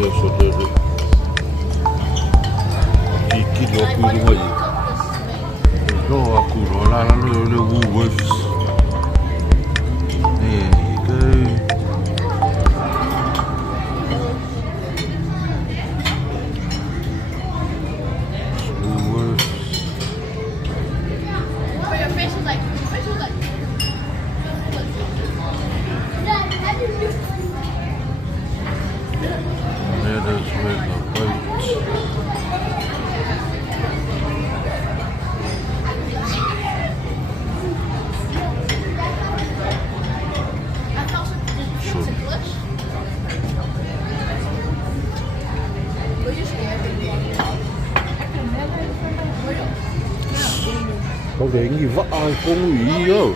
Io so delle chicchi lo qui di voi. No, a culo, la le Woolworths. There you go. Có vẻ như vợ con ủy đâu.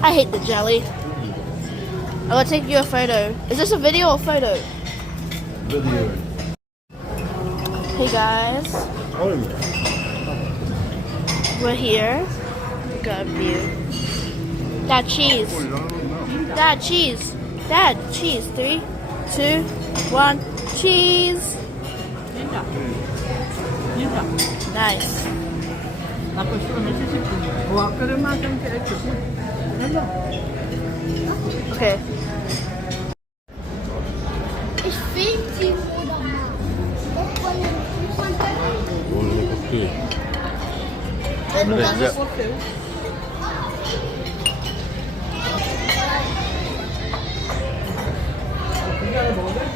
I hate the jelly. I'm gonna take you a photo. Is this a video or photo? Video. Hey guys. Oh. We're here. Got a view. Dad, cheese. Dad, cheese. Dad, cheese. 3, 2, 1, cheese. Nice. Okay. Ich film die oder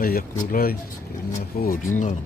Ai aku lai, ini apa dengar.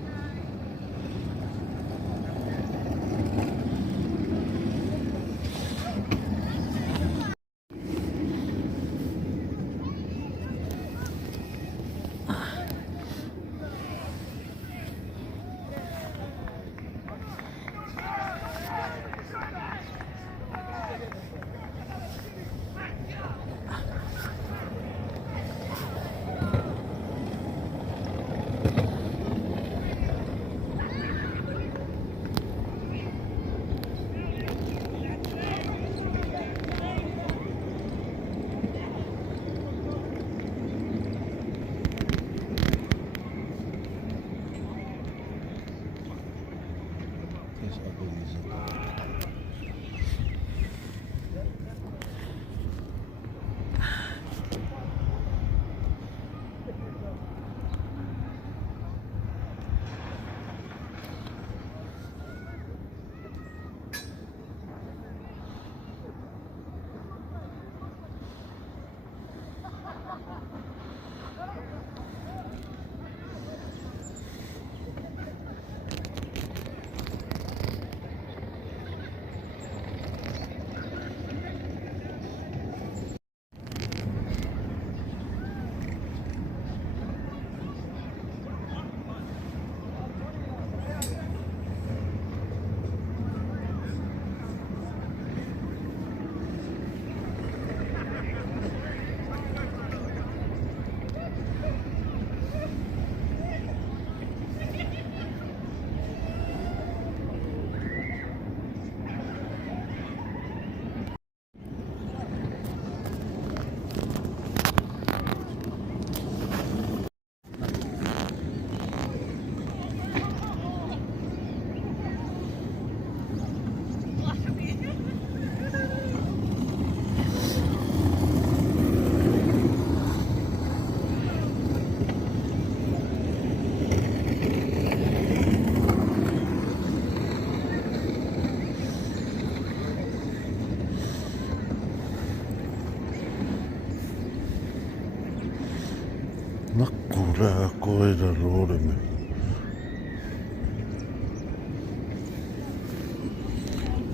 Nakkulää koira roodemme.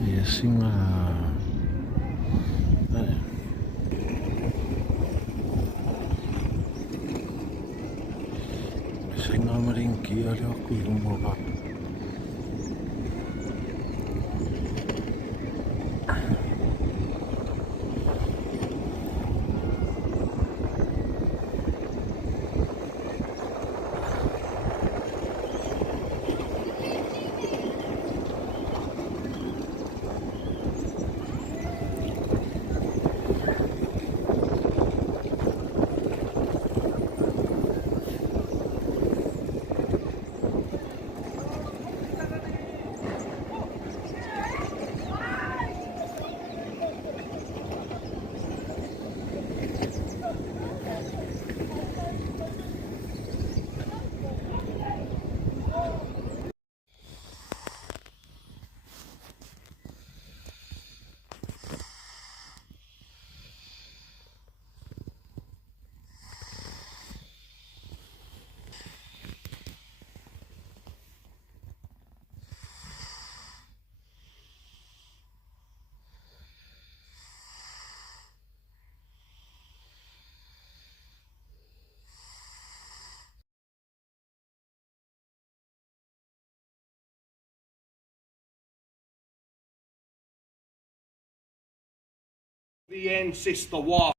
Ja singa. Singa marinki ali aku ilmoa. The ancestor wife.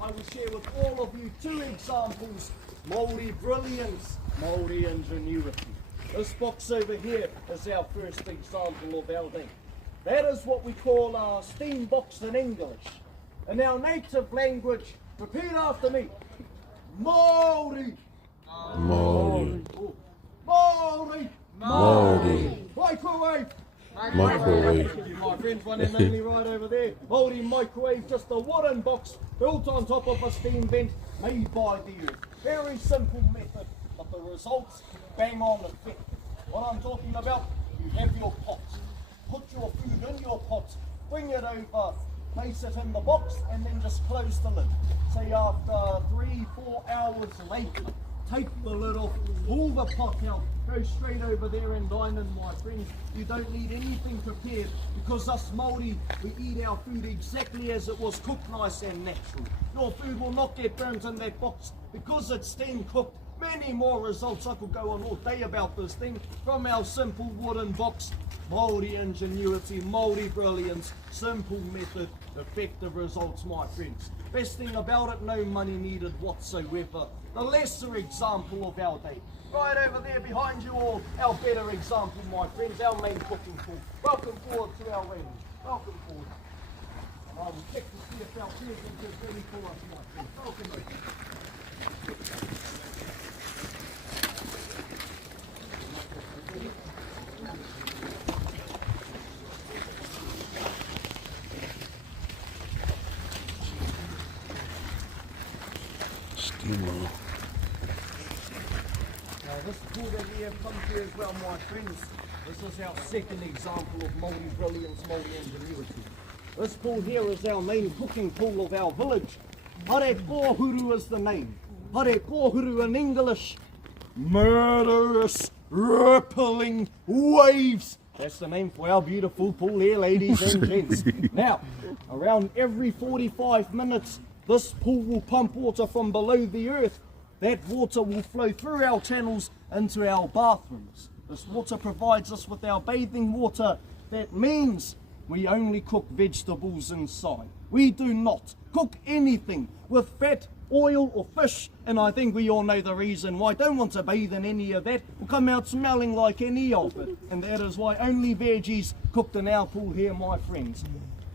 I will share with all of you two examples: Māori brilliance, Māori ingenuity. This box over here is our first example of our day. That is what we call our steam box in English. In our native language, repeat after me: Māori. Māori. Māori. Māori. Microwave. Microwave. My friends, one and only right over there. Māori microwave, just a wooden box built on top of a steam vent made by the earth. Very simple method, but the results bang on effect. What I'm talking about, you have your pot. Put your food in your pot, bring it over, place it in the box, and then just close the lid. Say after 3-4 hours later, take the lid off, pull the pot out, go straight over there and dine in, my friends. You don't need anything prepared, because us Māori, we eat our food exactly as it was cooked, nice and natural. Your food will not get burnt in that box because it's steam cooked. Many more results. I could go on all day about this thing. From our simple wooden box, Māori ingenuity, Māori brilliance, simple method, effective results, my friends. Best thing about it, no money needed whatsoever. The lesser example of our day. Right over there behind you all, our better example, my friends, our main cooking pool. Welcome forward to our wedding. Welcome forward. And I will check to see if our present is ready for us, my friends. Welcome over. Steamer. Now this pool that we have come to as well, my friends, this is our second example of Māori brilliance, Māori ingenuity. This pool here is our main cooking pool of our village. Hare kōhuru is the name. Hare kōhuru in English, murderous, rippling waves. That's the name for our beautiful pool here, ladies and gents. Now, around every 45 minutes, this pool will pump water from below the earth. That water will flow through our channels into our bathrooms. This water provides us with our bathing water. That means we only cook vegetables inside. We do not cook anything with fat, oil or fish, and I think we all know the reason why. Don't want to bathe in any of that. We'll come out smelling like any of it, and that is why only veggies cooked in our pool here, my friends.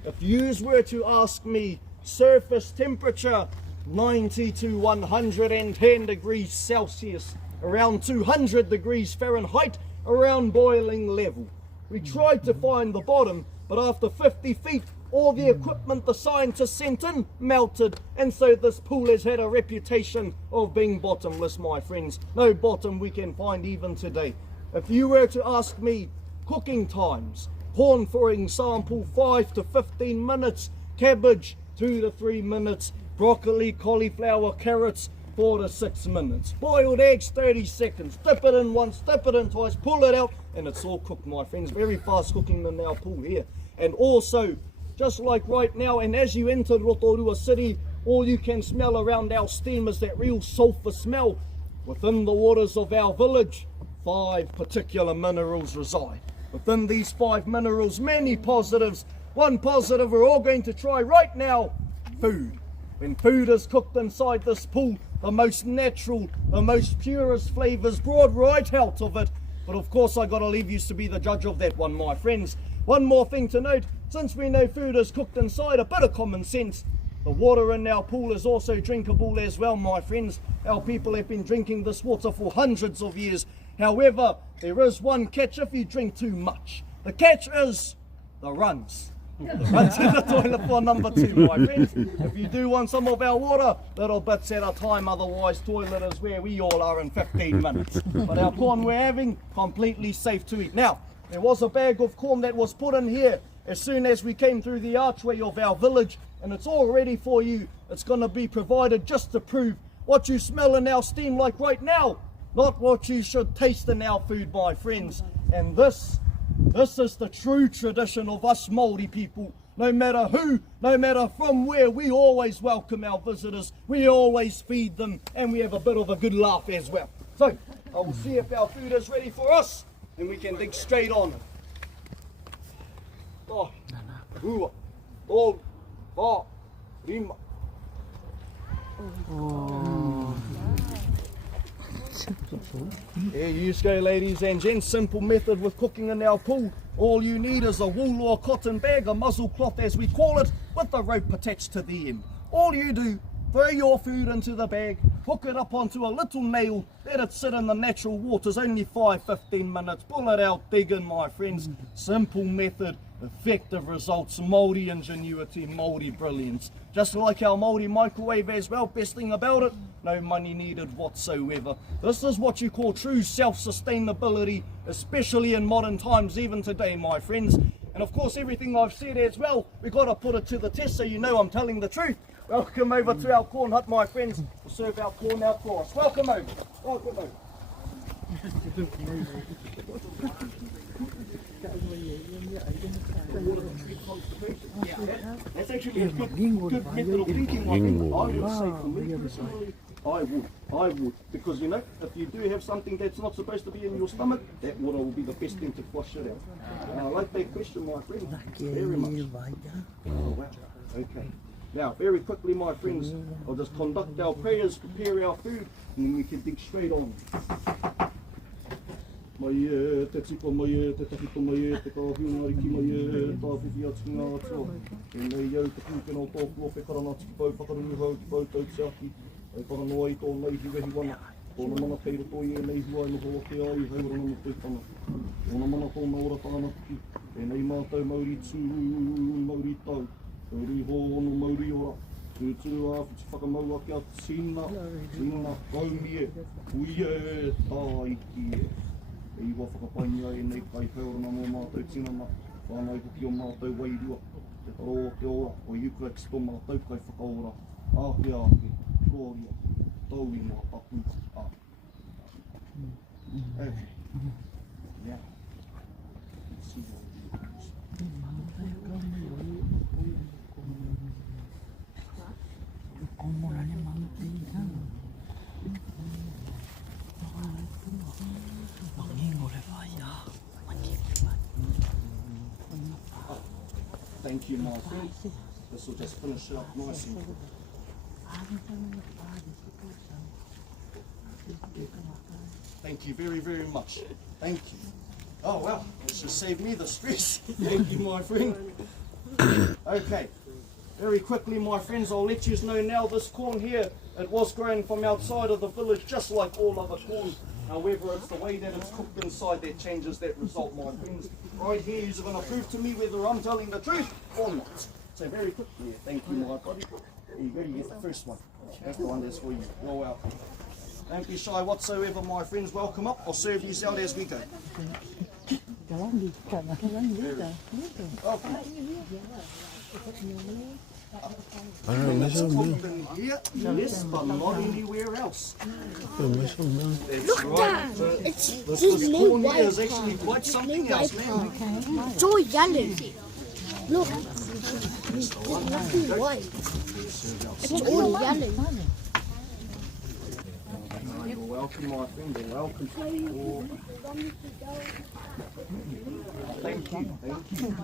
if you were to ask me, surface temperature 90 to 110 degrees Celsius, around 200 degrees Fahrenheit, around boiling level. We tried to find the bottom, but after 50 feet, all the equipment the scientists sent in melted, and so this pool has had a reputation of being bottomless, my friends. No bottom we can find even today. If you were to ask me, cooking times, corn, for example, 5 to 15 minutes, cabbage 2 to 3 minutes, broccoli, cauliflower, carrots 4 to 6 minutes, boiled eggs 30 seconds, dip it in once, dip it in twice, pull it out, and it's all cooked, my friends. Very fast cooking in our pool here. And also, just like right now, and as you enter Rotorua City, all you can smell around our steam is that real sulphur smell. Within the waters of our village, 5 particular minerals reside. Within these 5 minerals, many positives. One positive we're all going to try right now, food. When food is cooked inside this pool, the most natural, the most purest flavours brought right out of it. But of course I got to leave you to be the judge of that one, my friends. One more thing to note, since we know food is cooked inside, a bit of common sense. The water in our pool is also drinkable as well, my friends. Our people have been drinking this water for hundreds of years. However, there is one catch if you drink too much. The catch is the runs. The runs in the toilet for number 2, my friends. If you do want some of our water, little bits at a time, otherwise toilet is where we all are in 15 minutes. But our corn we're having, completely safe to eat. Now, there was a bag of corn that was put in here as soon as we came through the archway of our village, and it's all ready for you. It's going to be provided just to prove what you smell in our steam like right now, not what you should taste in our food, my friends. And this is the true tradition of us Māori people. No matter who, no matter from where, we always welcome our visitors, we always feed them, and we have a bit of a good laugh as well. So, I will see if our food is ready for us, and we can dig straight on it. Oh, rua, o, va, rima. Here you go, ladies and gents. Simple method with cooking in our pool. All you need is a wool or cotton bag, a muzzle cloth as we call it, with a rope attached to the end. All you do, throw your food into the bag, hook it up onto a little nail, let it sit in the natural waters, only 5-15 minutes, pull it out, dig in, my friends. Simple method, effective results, Māori ingenuity, Māori brilliance. Just like our Māori microwave as well, best thing about it, no money needed whatsoever. This is what you call true self-sustainability, especially in modern times, even today, my friends. And of course, everything I've said as well, we've got to put it to the test so you know I'm telling the truth. Welcome over to our corn hut, my friends. We'll serve our corn out for us. Welcome over. Welcome over. That's actually a good method of thinking. I would say for me personally, I would. Because you know, if you do have something that's not supposed to be in your stomach, that water will be the best thing to flush it out. And I like that question, my friend. Very much. Oh, wow. Okay. Now, very quickly, my friends, I'll just conduct our prayers, prepare our food, and then we can dig straight on. Mai te tipa mai te tahito mai te kāhunga ki mai tā whiwhi atu ngā atua. E nei iau te pūkena o tōku o whekarana tiki pau whakarungu hau ki pau tau te aki. Ai paranoa i tō nei hiwehi wana. Tōna mana peira tō i e nei hua e noho o te ai haurana no tūtanga. Tōna mana tōna ora tāna tiki. E nei mātou Māori tū, Māori tau. Mauri hono, Mauri ora. Tūturu a whiti whakamau ake a tīna. Tīna kaumie. Uie tā iki e. E iwa whakapaingia e nei kai haurana no mātou tinana, whānau hoki o mātou wairua, te taro o te ora, o Euclix tō mātou kai whakaora, āke āke, kōria, tau i mā papu, āke. Okay. Now, let's see what we Thank you, my friend. This will just finish it up nice and quick. Thank you very, very much. Thank you. Oh, well, this just saved me the stress. Thank you, my friend. Okay, very quickly, my friends, I'll let you know now this corn here, it was grown from outside of the village just like all other corn. However, it's the way that it's cooked inside that changes that result, my friends. Right here, you're going to prove to me whether I'm telling the truth or not. So very quickly, thank you, my buddy. There you go, you get the first one. That's the one that's for you. Roll out. Don't be shy whatsoever, my friends. Welcome up. I'll serve you out as we go. Welcome. I don't know, It's cooked in here, yes, but not anywhere else. That's right. This corn here is actually quite something else, man. It's all yellow. Look. It's nothing white. It's all yellow. You're welcome, my friend. You're welcome. Thank you. Thank you.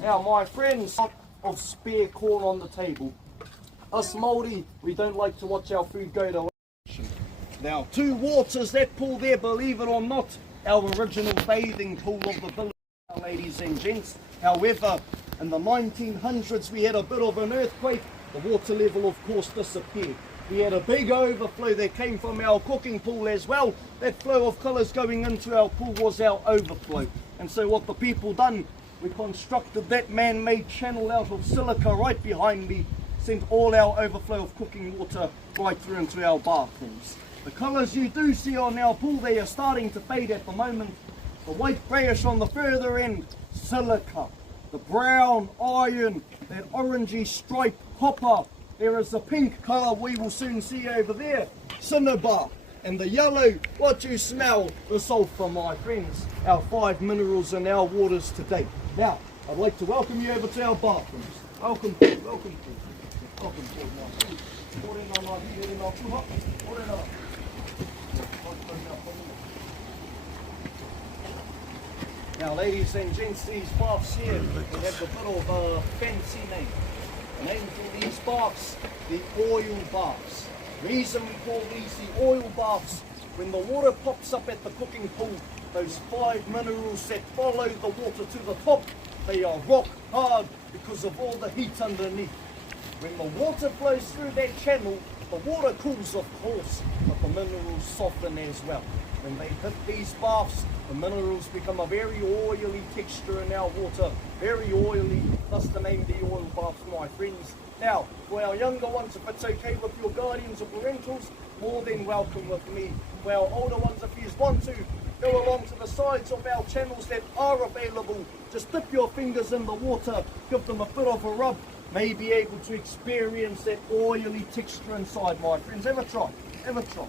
Now, my friends, of spare corn on the table. Us Māori, we don't like to watch our food go to waste. Now, two waters, that pool there, believe it or not, our original bathing pool of the village, ladies and gents. However, in the 1900s, we had a bit of an earthquake. The water level, of course, disappeared. We had a big overflow that came from our cooking pool as well. That flow of colours going into our pool was our overflow. And so what the people done, we constructed that man-made channel out of silica right behind me, sent all our overflow of cooking water right through into our bathrooms. The colours you do see on our pool, they are starting to fade at the moment. The white greyish on the further end, silica. The brown, iron, that orangey stripe, copper. There is a pink colour we will soon see over there, cinnabar. And the yellow, what you smell, the sulphur, my friends. Our 5 minerals in our waters today. Now, I'd like to welcome you over to our bathrooms. Welcome, welcome. Welcome, my friends. Now, ladies and gents, these baths here, they have a bit of a fancy name. The name for these baths, the oil baths. Reason we call these the oil baths, when the water pops up at the cooking pool, those 5 minerals that follow the water to the top, they are rock hard because of all the heat underneath. When the water flows through that channel, the water cools, of course, but the minerals soften as well. When they hit these baths, the minerals become a very oily texture in our water, very oily, thus the name the oil baths, my friends. Now, for our younger ones, if it's okay with your guardians or parentals, more than welcome with me. For our older ones, if you want to, go along to the sides of our channels that are available. Just dip your fingers in the water, give them a bit of a rub, may be able to experience that oily texture inside, my friends. Have a try, have a try.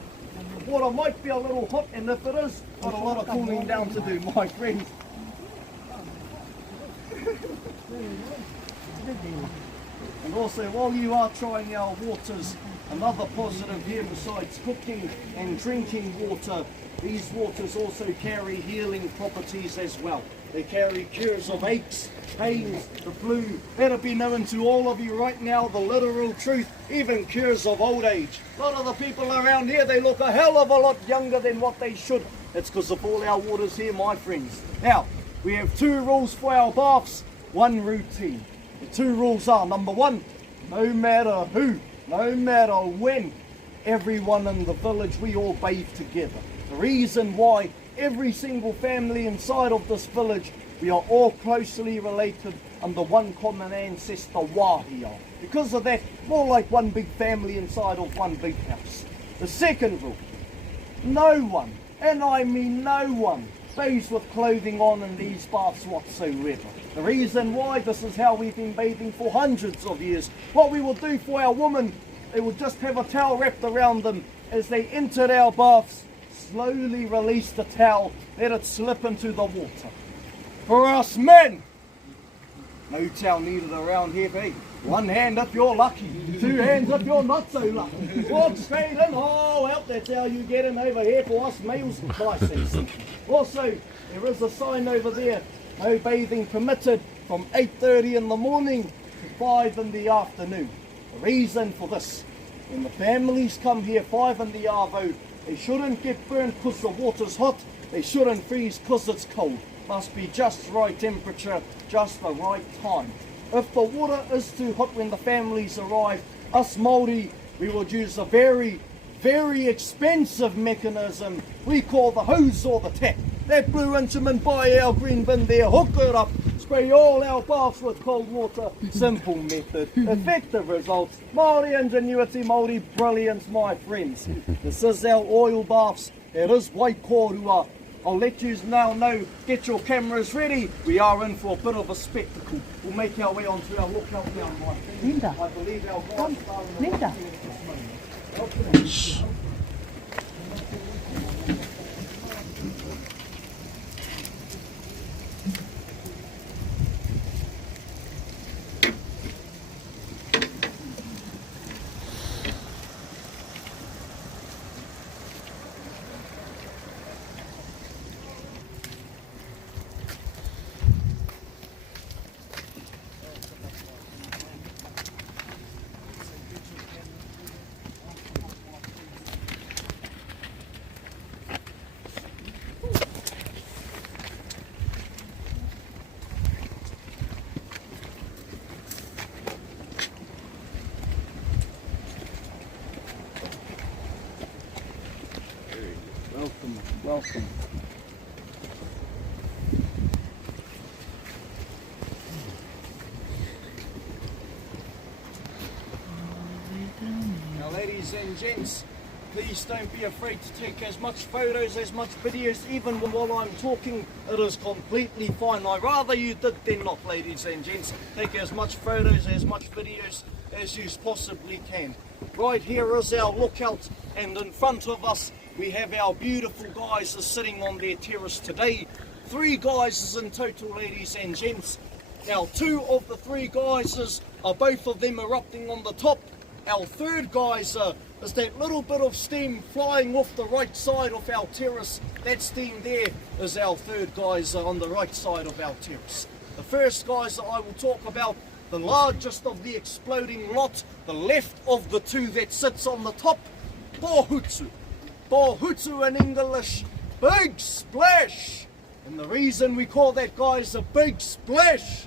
The water might be a little hot, and if it is, got a lot of cooling down to do, my friends. And also, while you are trying our waters, another positive here besides cooking and drinking water, these waters also carry healing properties as well. They carry cures of aches, pains, the flu. Let it be known to all of you right now, the literal truth, even cures of old age. A lot of the people around here, they look a hell of a lot younger than what they should. It's because of all our waters here, my friends. Now, we have 2 rules for our baths, 1 routine. The 2 rules are, number 1, no matter who, no matter when, everyone in the village, we all bathe together. The reason why, every single family inside of this village, we are all closely related under one common ancestor, Wāhia. Because of that, more like one big family inside of one big house. The second rule, no one, and I mean no one, bathes with clothing on in these baths whatsoever. The reason why, this is how we've been bathing for hundreds of years. What we will do for our women, they will just have a towel wrapped around them as they entered our baths. Slowly release the towel, let it slip into the water. For us men, no towel needed around here, babe. One hand if you're lucky, two hands if you're not so lucky. Walk straight in, oh well, that's how you get in over here for us males license. Also, there is a sign over there, no bathing permitted from 8:30 in the morning to 5 in the afternoon. The reason for this, when the families come here 5 in the arvo, they shouldn't get burnt because the water's hot, they shouldn't freeze because it's cold. Must be just right temperature, just the right time. If the water is too hot when the families arrive, us Māori, we would use a very, very expensive mechanism we call the hose or the tap. That blue instrument by our green bin there, hook it up, spray all our baths with cold water. Simple method, effective results. Māori ingenuity, Māori brilliance, my friends. This is our oil baths. It is Waikorua. I'll let you now know, get your cameras ready. We are in for a bit of a spectacle. We'll make our way onto our lookout now, my friends. Lynda. I believe our guys are in the Lynda. Welcome, welcome. Now ladies and gents, please don't be afraid to take as much photos, as much videos, even while I'm talking. It is completely fine. I'd rather you did than not, ladies and gents. Take as much photos, as much videos as you possibly can. Right here is our lookout, and in front of us we have our beautiful geysers sitting on their terrace today. 3 geysers in total, ladies and gents. Now 2 of the 3 geysers are both of them erupting on the top. Our 3rd geyser is that little bit of steam flying off the right side of our terrace. That steam there is our 3rd geyser on the right side of our terrace. The first geyser I will talk about, the largest of the exploding lot, the left of the 2 that sits on the top, Pohutsu. Pohutsu in English, big splash. And the reason we call that geyser big splash,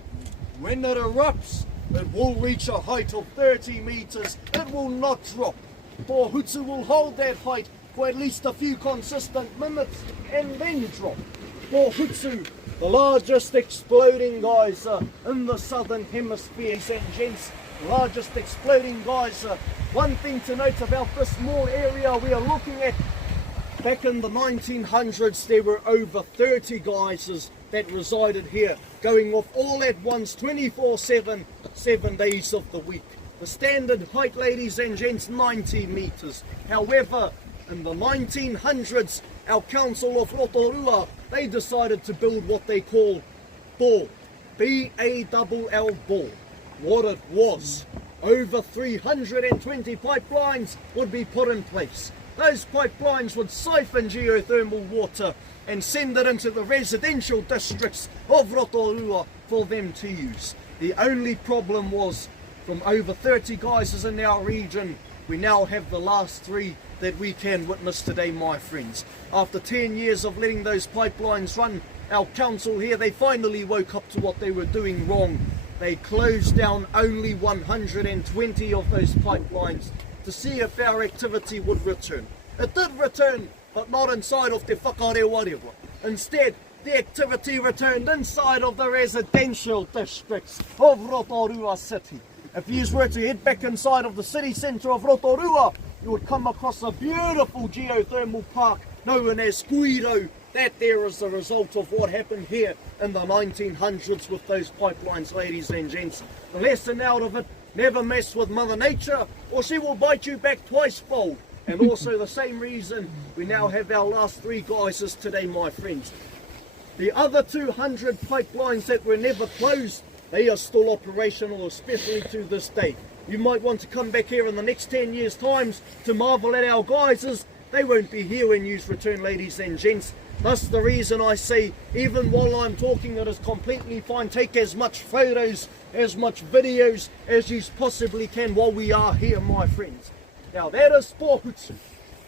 when it erupts, it will reach a height of 30 meters. It will not drop. Pohutsu will hold that height for at least a few consistent minutes and then drop. Pohutsu, the largest exploding geyser in the southern hemisphere, ladies and gents, the largest exploding geyser. One thing to note about this small area we are looking at, back in the 1900s there were over 30 geysers that resided here, going off all at once 24/7, 7 days of the week. The standard height, ladies and gents, 90 meters. However, in the 1900s, our council of Rotorua, they decided to build what they call ball, B-A-L-L ball. What it was, over 320 pipelines would be put in place. Those pipelines would siphon geothermal water and send it into the residential districts of Rotorua for them to use. The only problem was, from over 30 geysers in our region, we now have the last 3 that we can witness today, my friends. After 10 years of letting those pipelines run, our council here, they finally woke up to what they were doing wrong. They closed down only 120 of those pipelines to see if our activity would return. It did return, but not inside of Te Whakarewarewa. Instead, the activity returned inside of the residential districts of Rotorua City. If you were to head back inside of the city centre of Rotorua, you would come across a beautiful geothermal park known as Kuiro. That there is the result of what happened here in the 1900s with those pipelines, ladies and gents. The lesson out of it, never mess with Mother Nature or she will bite you back twice-fold. And also the same reason we now have our last 3 geysers today, my friends. The other 200 pipelines that were never closed, They are still operational, especially to this day. You might want to come back here in the next 10 years' times to marvel at our geysers. They won't be here when you return, ladies and gents. That's the reason I say, even while I'm talking, it is completely fine. Take as much photos, as much videos as you possibly can while we are here, my friends. Now that is Pohutsu.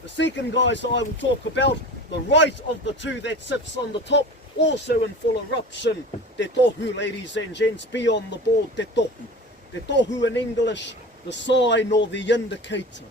The second geyser I will talk about, the right of the two that sits on the top, also in full eruption. Te tohu, ladies and gents, be on the board, te tohu. Te tohu in English, the sign or the indicator.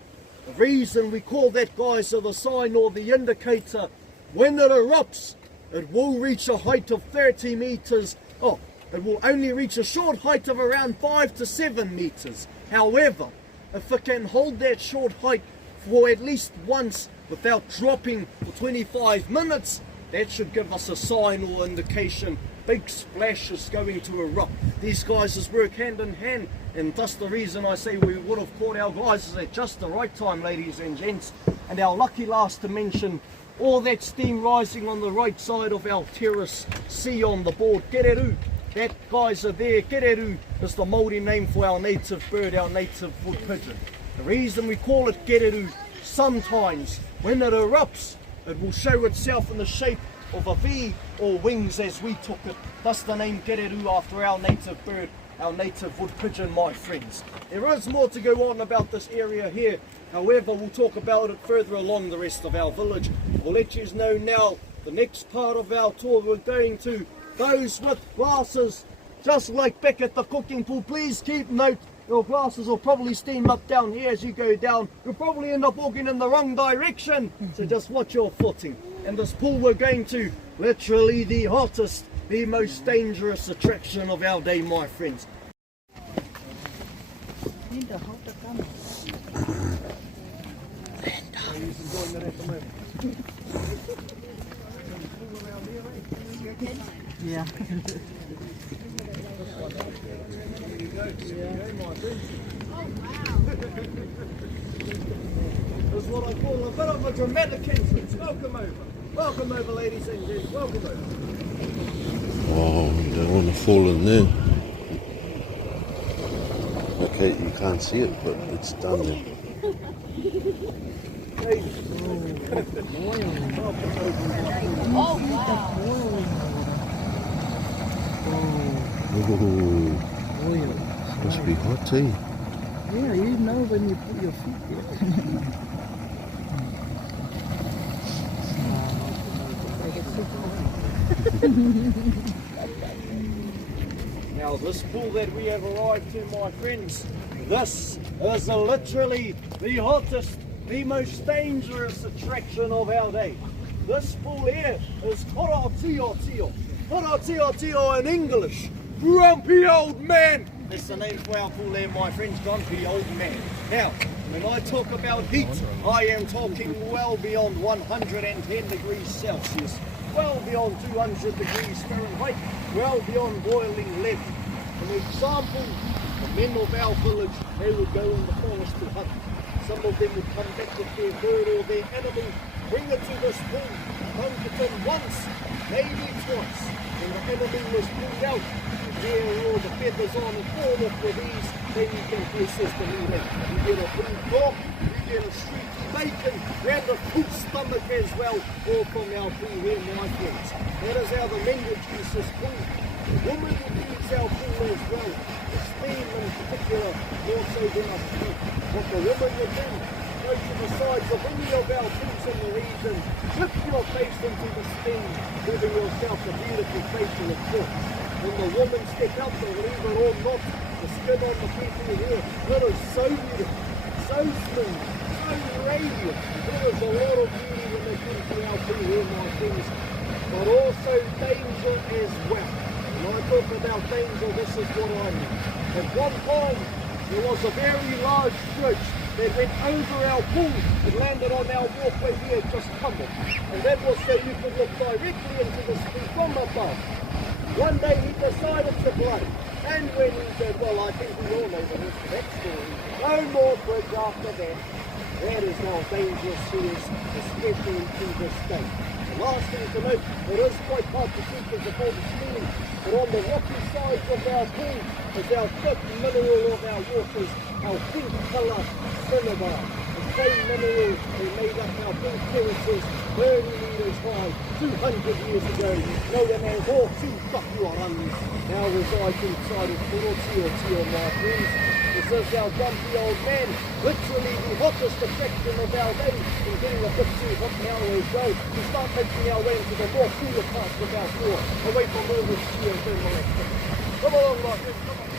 The reason we call that geyser the sign or the indicator, when it erupts, it will reach a height of 30 meters. Oh, it will only reach a short height of around 5 to 7 meters. However, if it can hold that short height for at least once without dropping for 25 minutes, that should give us a sign or indication big splash is going to erupt. These geysers work hand in hand, and that's the reason I say we would have caught our geysers at just the right time, ladies and gents. And our lucky last to mention, all that steam rising on the right side of our terrace, see on the board, kereru. That geyser there, kereru, is the Māori name for our native bird, our native wood pigeon. The reason we call it kereru, sometimes when it erupts, it will show itself in the shape of a V or wings as we took it. Thus the name kereru after our native bird, our native wood pigeon, my friends. There is more to go on about this area here. However, we'll talk about it further along the rest of our village. I'll let you know now, the next part of our tour we're going to. Those with glasses, just like back at the cooking pool, please keep note. Your glasses will probably steam up down here as you go down. You'll probably end up walking in the wrong direction. So just watch your footing. And this pool we're going to, literally the hottest, the most dangerous attraction of our day, my friends. Lynda, hold the camera. He's enjoying it at the moment. Yeah. This is what I call a bit of a dramatic entrance. Welcome over. Welcome over, ladies and gents. Welcome over. Oh, you don't want to fall in there. Okay, you can't see it, but it's done there. Ooh, Oil. must be hot tea. Yeah, you know when you put your feet there. Now this pool that we have arrived to, my friends, this is literally the hottest, the most dangerous attraction of our day. This pool here is Korotio. Korotio in English, grumpy old man. That's the name for our pool there, my friends, grumpy old man. Now, when I talk about heat, I am talking well beyond 110 degrees Celsius, well beyond 200 degrees Fahrenheit, well beyond boiling lead. An example, the men of our village, they would go in the forest to hunt. Some of them would come back with their bird or their animal, bring it to this pool, dunk it in once, maybe twice. When the animal was pulled out, the hair or the feathers on it fall off with ease, then you can process the meat in. You get a pulled pork, you get a streaky bacon, and a full stomach as well, all from our pool here, my friends. That is how the men would use this pool. The women would use our pool as well. The steam in particular, more so than us. What the women would do, go to the sides of any of our pools in the region, flip your face into the steam, giving yourself a beautiful facial approach. When the women step out, believe it or not, the skin on the people here, it is so beautiful, so smooth, so radiant. There is a lot of beauty when they come to our pool here, my friends, but also danger as well. When I talk about danger, this is what I mean. At one time, there was a very large church that went over our pool. It landed on our walkway here, just tumbled. And that was so you could look directly into the pool from above. One day he decided to blow. And when he said, well, I think we all know the rest of that story. No more bridge after that. That is how dangerous he is, especially to this day. Last thing to note, it is quite hard to see because of all the smelling, but on the rocky sides of our pool is our fifth mineral of our waters, our pink colour cinnabar. The same minerals they made up our pink terraces 30 metres high 200 years ago, known as all two tapuarangi, now reside inside of Rotorua, my friends. This is our grumpy old man, literally the hottest attraction of our day, and getting a bit too hot now as well. We start making our way into the more cooler parts of our floor, away from all this sheer thermal activity. Come along, my friends, come on.